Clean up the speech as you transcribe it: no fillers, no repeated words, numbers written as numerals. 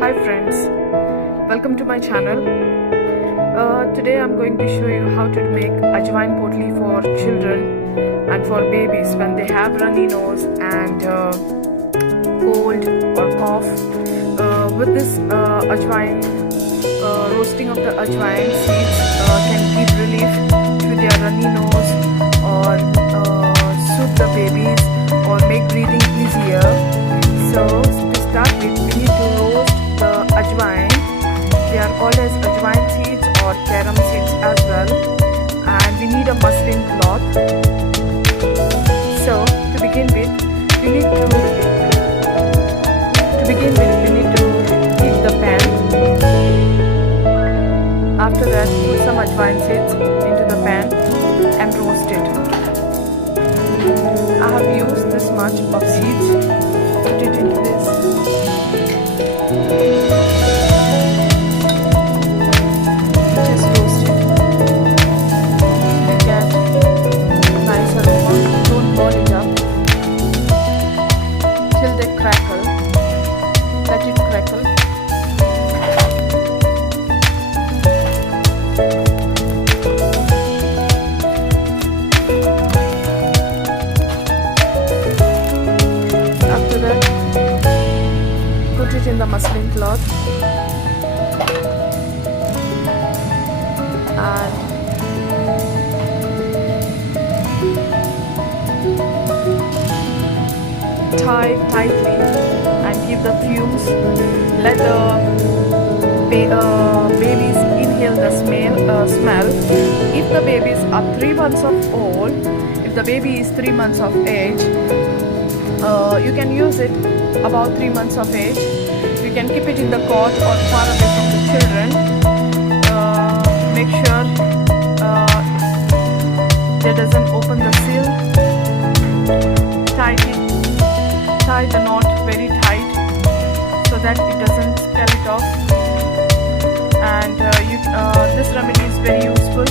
Hi friends, welcome to my channel. Today I'm going to show you how to make Ajwain potli for children and for babies when they have runny nose and cold or cough. With this Ajwain, roasting of the Ajwain seeds can give relief to their runny nose or soothe the babies or make breathing easier. So to start with, we need to roast the Ajwain. They are called as Ajwain seeds or carom seeds as well, and we need a muslin cloth. So to begin with, we need to heat the pan. After that, put some Ajwain seeds into the pan and roast it. I have used this much of seeds. Put it into this. Just roast it. You get nice aroma. Don't burn it up till they crackle. Let it crackle. After that, put it in the muslin cloth and tie tightly and give the fumes. Let the babies inhale the smell. If the babies are 3 months of old, if the baby is 3 months of age, you can use it about 3 months of age. You can keep it in the cot or far away from the children. Make sure they doesn't open the seal. Tie the knot very tight so that it doesn't scale it off. And this remedy is very useful.